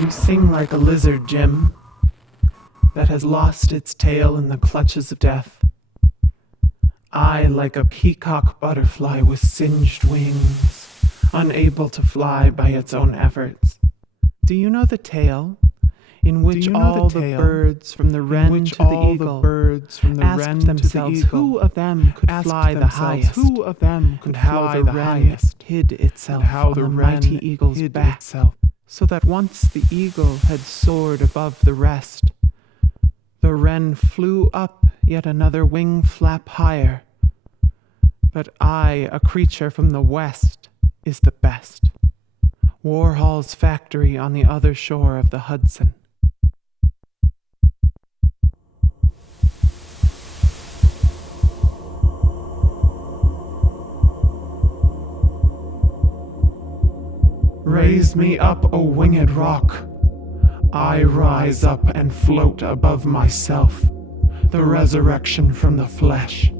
You sing like a lizard, Jim, that has lost its tail in the clutches of death. I like a peacock butterfly with singed wings, unable to fly by its own efforts. Do you know the tale in which all the birds from the wren to the eagle asked themselves who of them could fly the highest, who of them could fly the highest, hid itself on the mighty eagle's back, so that once the eagle had soared above the rest, the wren flew up yet another wing flap higher. But I, a creature from the west, is the best. Warhol's factory on the other shore of the Hudson. Raise me up, O winged rock. I rise up and float above myself, the resurrection from the flesh.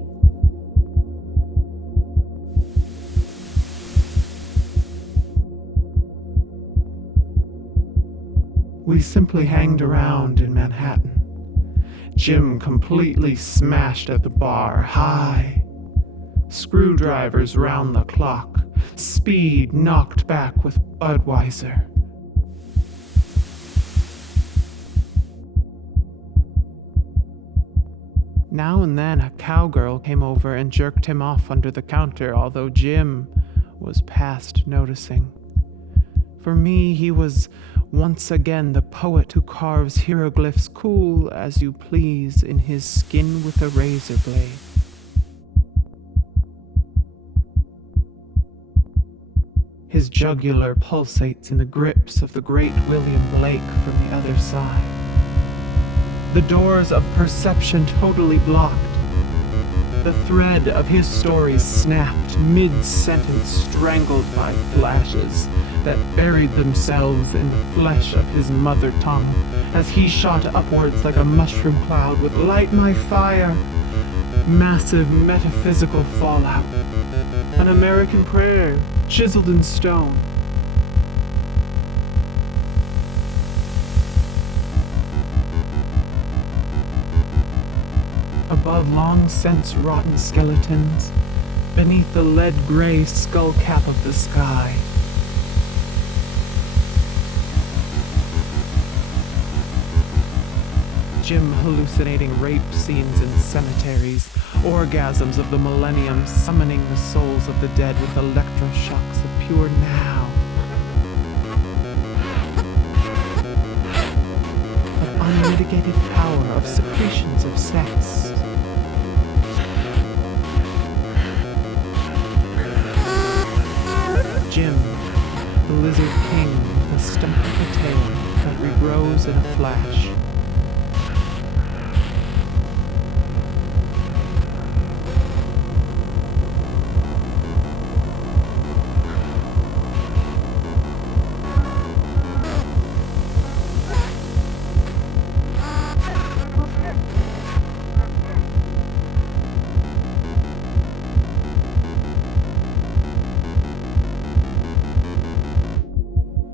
We simply hanged around in Manhattan. Jim completely smashed at the bar, high. Screwdrivers round the clock. Speed knocked back with Budweiser. Now and then a cowgirl came over and jerked him off under the counter, although Jim was past noticing. For me, he was once again the poet who carves hieroglyphs cool as you please in his skin with a razor blade. His jugular pulsates in the grips of the great William Blake from the other side. The doors of perception totally blocked. The thread of his stories snapped, mid-sentence strangled by flashes that buried themselves in the flesh of his mother tongue as he shot upwards like a mushroom cloud with light my fire. Massive metaphysical fallout. An American prayer, chiseled in stone. Above long-since rotten skeletons, beneath the lead-gray skull cap of the sky. Jim hallucinating rape scenes in cemeteries, orgasms of the millennium summoning the souls of the dead with electroshocks of pure now. Of unmitigated power of secretions of sex. Jim, the lizard king with a stump of a tail that regrows in a flash.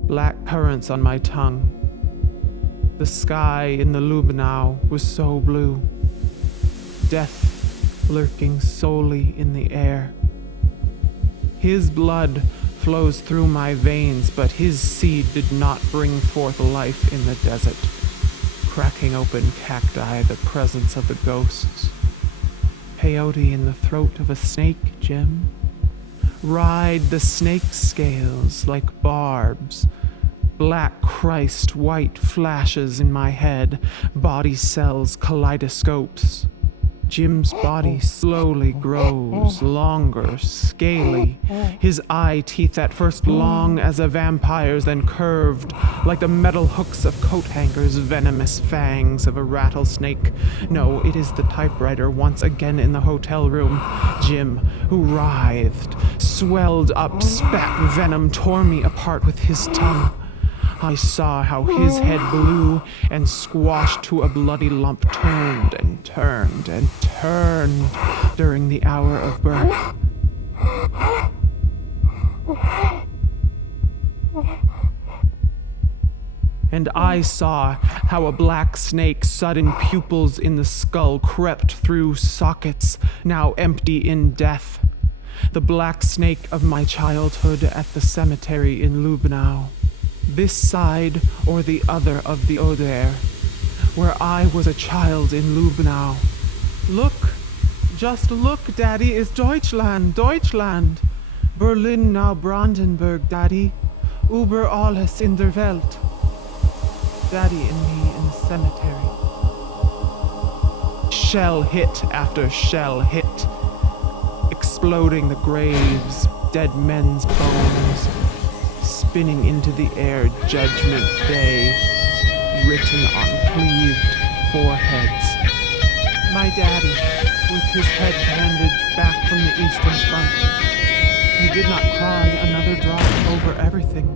Black currents on my tongue. The sky in the Lubnau was so blue. Death lurking solely in the air. His blood flows through my veins, but his seed did not bring forth life in the desert. Cracking open cacti, the presence of the ghosts. Peyote in the throat of a snake, Jim. Ride the snake scales like barbs. Black Christ white flashes in my head, body cells kaleidoscopes. Jim's body slowly grows longer, scaly, his eye teeth at first long as a vampire's, then curved like the metal hooks of coat hangers, venomous fangs of a rattlesnake. No, it is the typewriter once again in the hotel room. Jim, who writhed, swelled up, spat venom, tore me apart with his tongue. I saw how his head blew and squashed to a bloody lump, turned and turned and turned during the hour of birth. And I saw how a black snake's sudden pupils in the skull crept through sockets, now empty in death. The black snake of my childhood at the cemetery in Lubnau. This side or the other of the Oder, where I was a child in Lubnau. Look, just look, Daddy, is Deutschland, Deutschland. Berlin now Brandenburg, Daddy. Über alles in der Welt. Daddy and me in the cemetery. Shell hit after shell hit, exploding the graves, dead men's bones, spinning into the air Judgment Day, written on cleaved foreheads. My daddy, with his head bandaged back from the Eastern Front, he did not cry another drop over everything.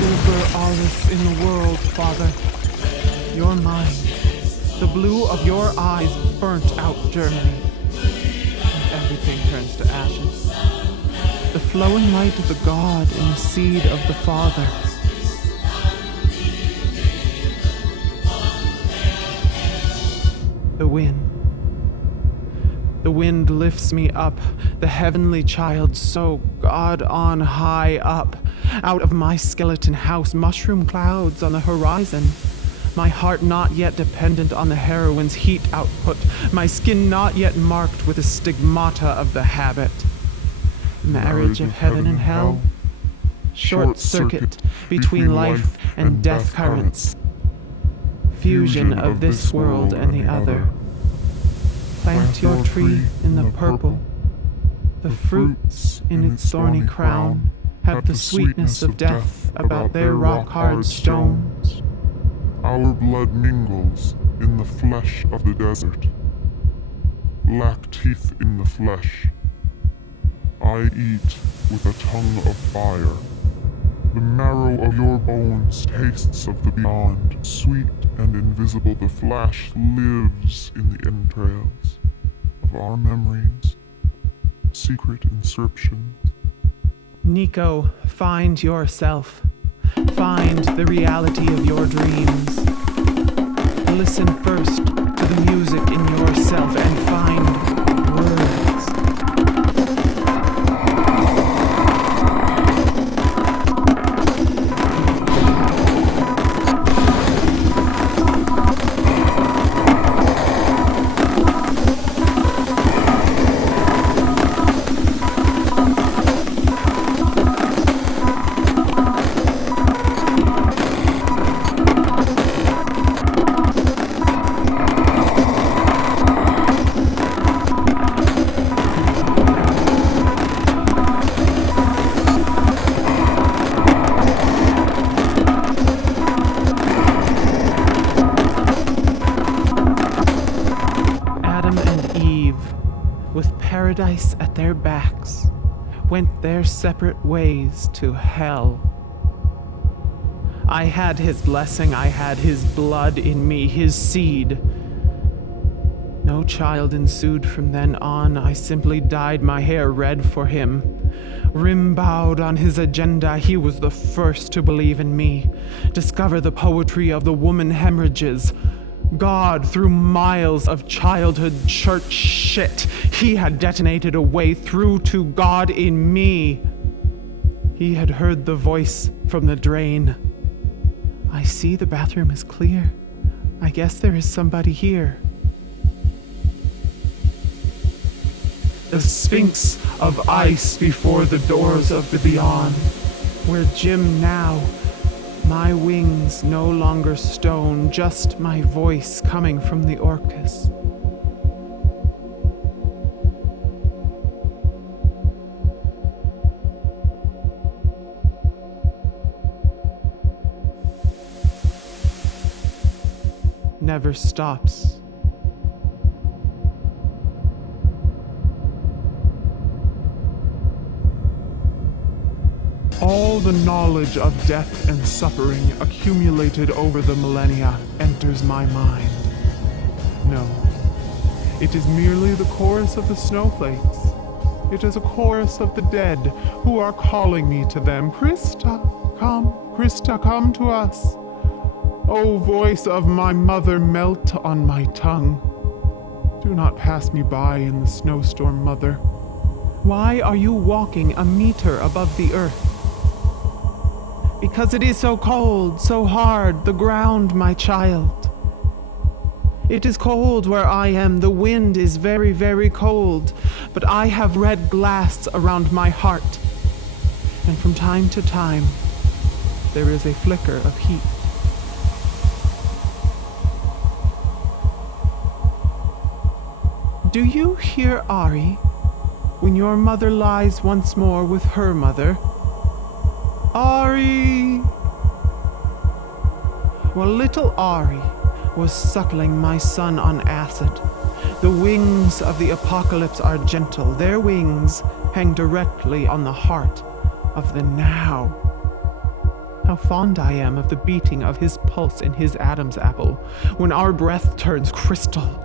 Over alles in the world, Father. Your mind, the blue of your eyes burnt out Germany, and everything turns to ashes. The flowing light of the God in the seed of the Father. The wind. The wind lifts me up, the heavenly child so God on high up. Out of my skeleton house, mushroom clouds on the horizon. My heart not yet dependent on the heroine's heat output. My skin not yet marked with the stigmata of the habit. Marriage of heaven and hell. Short circuit between life and death currents. Fusion of this world and the other. Plant your tree in the purple. The fruits in its thorny crown have the sweetness of death about their rock-hard stones. Our blood mingles in the flesh of the desert. Black teeth in the flesh. I eat with a tongue of fire. The marrow of your bones tastes of the beyond. Sweet and invisible, the flash lives in the entrails of our memories. Secret inscriptions. Nico, find yourself. Find the reality of your dreams. Listen first to the music in yourself and find words. Paradise at their backs, went their separate ways to hell. I had his blessing, I had his blood in me, his seed. No child ensued from then on, I simply dyed my hair red for him. Rim-bowed on his agenda, he was the first to believe in me, discover the poetry of the woman hemorrhages. God, through miles of childhood church shit, he had detonated a way through to God in me. He had heard the voice from the drain. I see the bathroom is clear. I guess there is somebody here. The Sphinx of Ice before the doors of the beyond, where Jim now, my wings no longer stone, just my voice coming from the orcus. Never stops. All the knowledge of death and suffering accumulated over the millennia enters my mind. No, it is merely the chorus of the snowflakes. It is a chorus of the dead who are calling me to them. Krista, come to us. O voice of my mother, melt on my tongue. Do not pass me by in the snowstorm, mother. Why are you walking a meter above the earth? Because it is so cold, so hard, the ground, my child. It is cold where I am, the wind is very, very cold, but I have red glass around my heart, and from time to time, there is a flicker of heat. Do you hear Ari when your mother lies once more with her mother? Ari! Well, little Ari was suckling my son on acid. The wings of the apocalypse are gentle. Their wings hang directly on the heart of the now. How fond I am of the beating of his pulse in his Adam's apple when our breath turns crystal.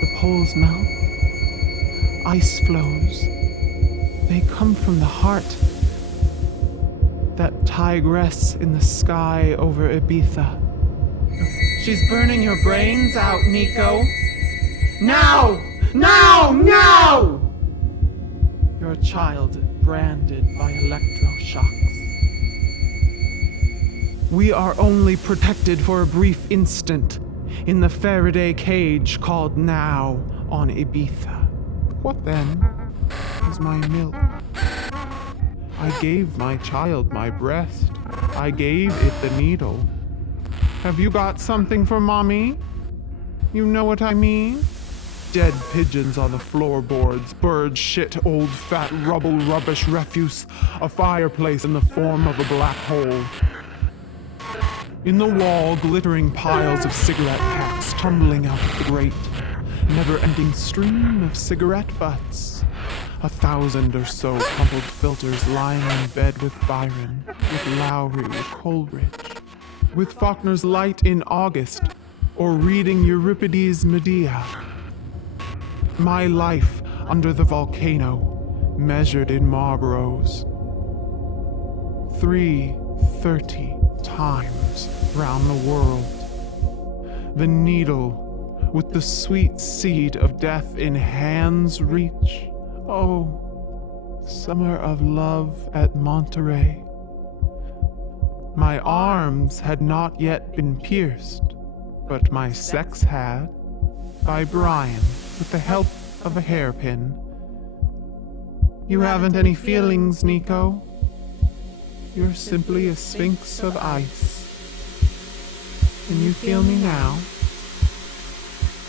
The poles melt. Ice flows. They come from the heart. That tigress in the sky over Ibiza. She's burning your brains out, Nico. Now! Now! Now! You're a child branded by electroshocks. We are only protected for a brief instant in the Faraday cage called now on Ibiza. What then is my milk? I gave my child my breast. I gave it the needle. Have you got something for mommy? You know what I mean? Dead pigeons on the floorboards, bird shit, old fat rubble, rubbish, refuse, a fireplace in the form of a black hole. In the wall, glittering piles of cigarette packs tumbling out of the grate. Never-ending stream of cigarette butts. 1,000 or so crumpled filters lying in bed with Byron, with Lowry, with Coleridge, with Faulkner's Light in August, or reading Euripides' Medea. My life under the volcano, measured in Marlboros. 330 times round the world. The needle with the sweet seed of death in hand's reach. Oh, summer of love at Monterey. My arms had not yet been pierced, but my sex had, by Brian, with the help of a hairpin. You haven't any feelings, Nico. You're simply a Sphinx of Ice. Can you feel me now?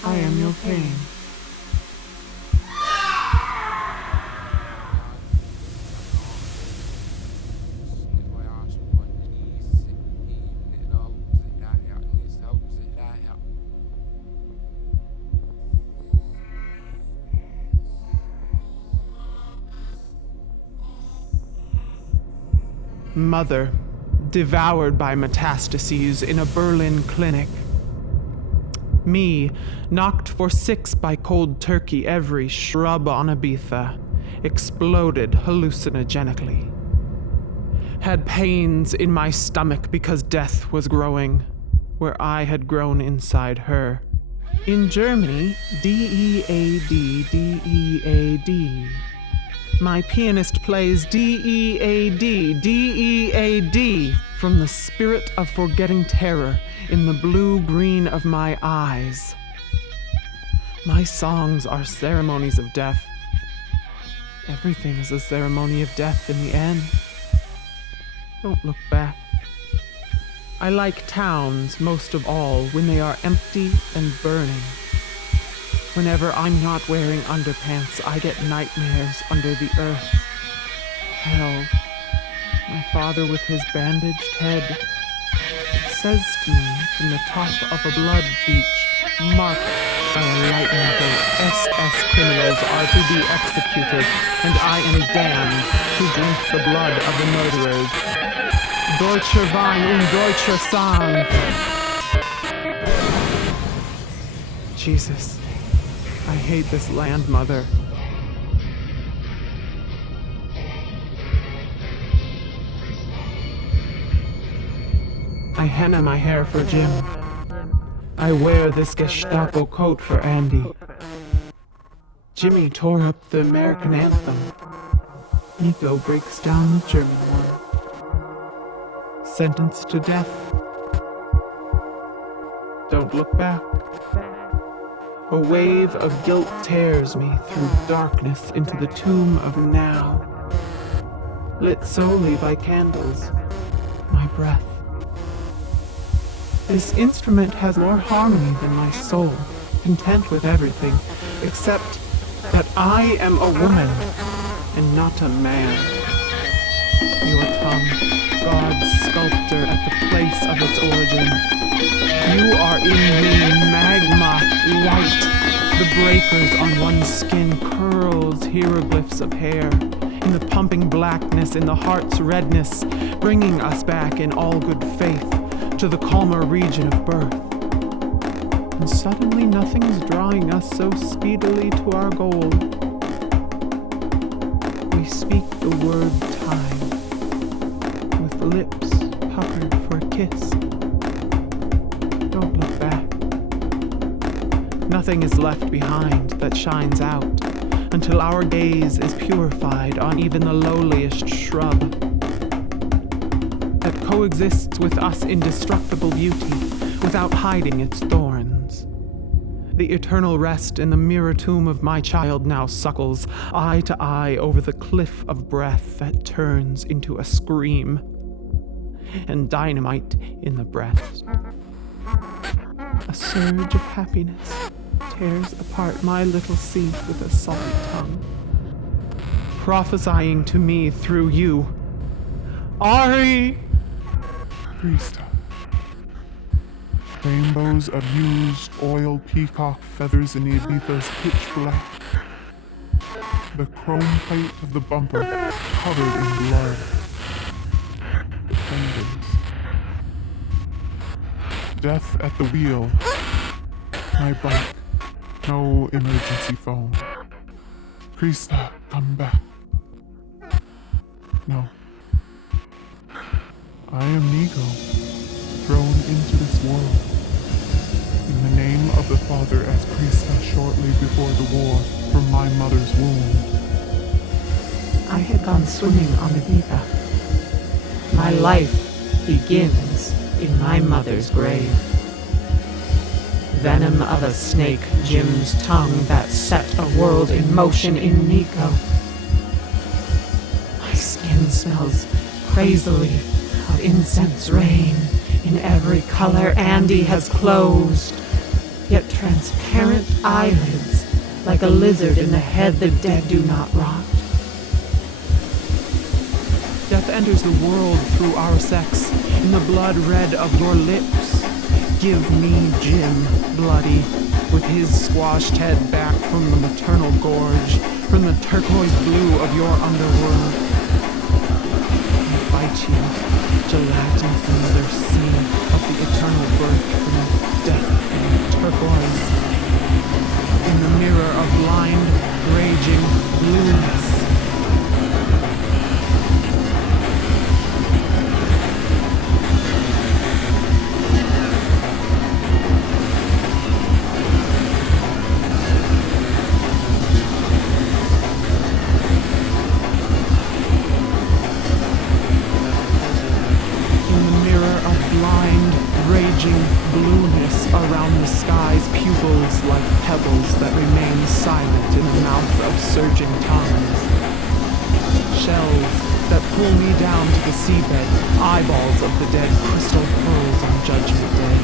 I am your pain. Mother, devoured by metastases in a Berlin clinic. Me, knocked for 6 by cold turkey, every shrub on Ibiza, exploded hallucinogenically. Had pains in my stomach because death was growing, where I had grown inside her. In Germany, D-E-A-D, D-E-A-D. My pianist plays D-E-A-D, D-E-A-D from the spirit of forgetting terror in the blue-green of my eyes. My songs are ceremonies of death. Everything is a ceremony of death in the end. Don't look back. I like towns most of all when they are empty and burning. Whenever I'm not wearing underpants, I get nightmares under the earth. Hell. My father with his bandaged head says to me from the top of a blood beach, marked by a lightning bolt, SS criminals are to be executed, and I am damned to drink the blood of the murderers. Deutscher Wein und deutscher Sang. Jesus. I hate this land, Mother. I henna my hair for Jim. I wear this Gestapo coat for Andy. Jimmy tore up the American anthem. Nico breaks down the German one. Sentenced to death. Don't look back. A wave of guilt tears me through darkness into the tomb of now. Lit solely by candles, my breath. This instrument has more harmony than my soul, content with everything, except that I am a woman and not a man. Your tongue, God's sculptor at the place of its origin. You are in me, magma, white. The breakers on one's skin curls hieroglyphs of hair. In the pumping blackness, in the heart's redness, bringing us back in all good faith to the calmer region of birth. And suddenly nothing's drawing us so speedily to our goal. We speak the word time, with lips puckered for a kiss. Don't look back. Nothing is left behind that shines out, until our gaze is purified on even the lowliest shrub that coexists with us in destructible beauty without hiding its thorns. The eternal rest in the mirror tomb of my child now suckles, eye to eye over the cliff of breath that turns into a scream, and dynamite in the breath. A surge of happiness tears apart my little seed with a salty tongue, prophesying to me through you. Ari! Krista. Rainbows of used oil peacock feathers in Ibiza's pitch black. The chrome plate of the bumper covered in blood. Tendons. Death at the wheel. My bike. No emergency phone. Krista, come back. No. I am Nico, thrown into this world. In the name of the Father as Krista shortly before the war from my mother's womb. I had gone swimming on Ibiza. My life begins in my mother's grave. Venom of a snake, Jim's tongue that set a world in motion in Nico. My skin smells crazily of incense rain in every color Andy has closed, yet transparent eyelids like a lizard in the head the dead do not rot. Death enters the world through our sex, in the blood red of your lips. Give me Jim, bloody, with his squashed head back from the maternal gorge, from the turquoise blue of your underworld. I bite you, gelatin from another sea of the eternal birth from death and turquoise. In the mirror of blind, raging blueness. Blueness around the sky's pupils like pebbles that remain silent in the mouth of surging tongues. Shells that pull me down to the seabed, eyeballs of the dead crystal pearls on Judgment Day.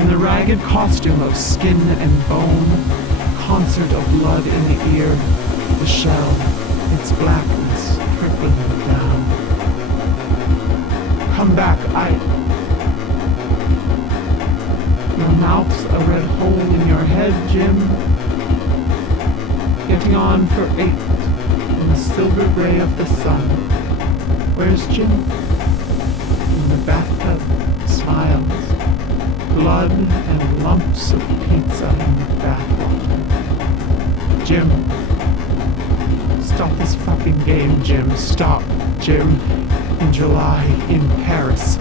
In the ragged costume of skin and bone, concert of blood in the ear, the shell, its blackness trickling down. Come back, Your mouth's a red hole in your head, Jim. Getting on for 8 in the silver gray of the sun. Where's Jim? In the bathtub, smiles. Blood and lumps of pizza in the bathwater. Jim. Stop this fucking game, Jim. Stop, Jim. In July, in Paris.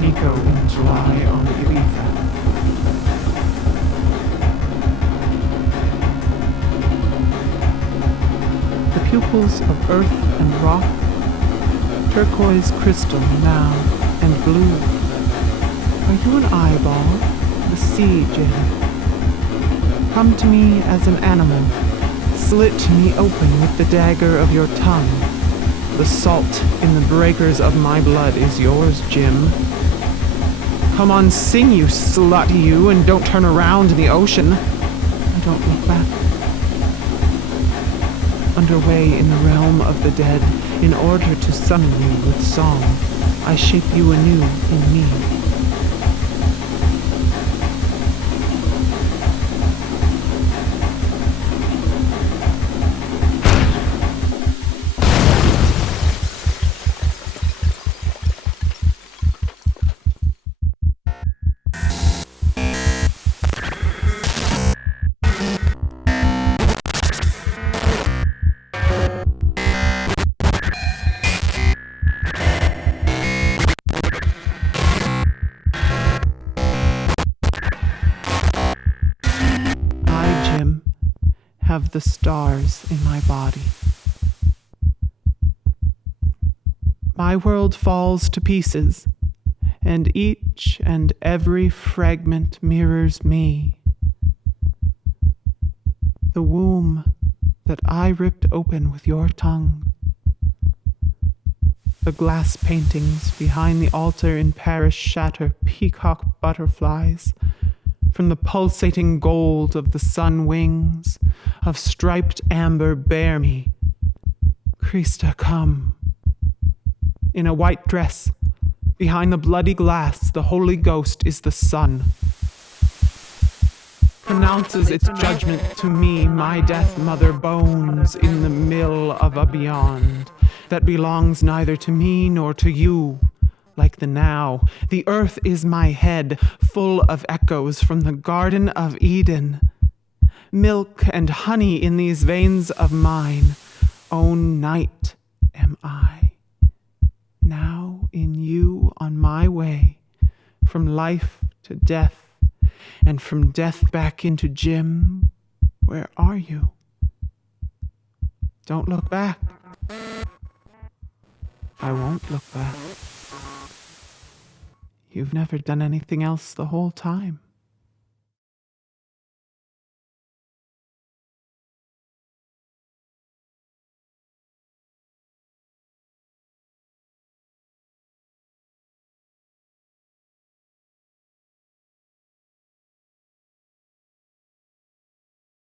Nico in July on Ibiza. The pupils of earth and rock, turquoise crystal now and blue. Are you an eyeball? The sea, Jim. Come to me as an animal. Slit me open with the dagger of your tongue. The salt in the breakers of my blood is yours, Jim. Come on, sing, you slut, you, and don't turn around in the ocean. I don't look back. Underway in the realm of the dead, in order to summon you with song, I shape you anew in me. Have the stars in my body. My world falls to pieces, and each and every fragment mirrors me. The womb that I ripped open with your tongue. The glass paintings behind the altar in Paris shatter peacock butterflies from the pulsating gold of the sun wings. Of striped amber bear me. Christa, come. In a white dress, behind the bloody glass, the Holy Ghost is the sun. Pronounces its judgment to me, my death mother bones in the mill of a beyond that belongs neither to me nor to you. Like the now, the earth is my head, full of echoes from the Garden of Eden. Milk and honey in these veins of mine. Own night am I. Now in you on my way, from life to death, and from death back into Jim. Where are you? Don't look back. I won't look back. You've never done anything else the whole time.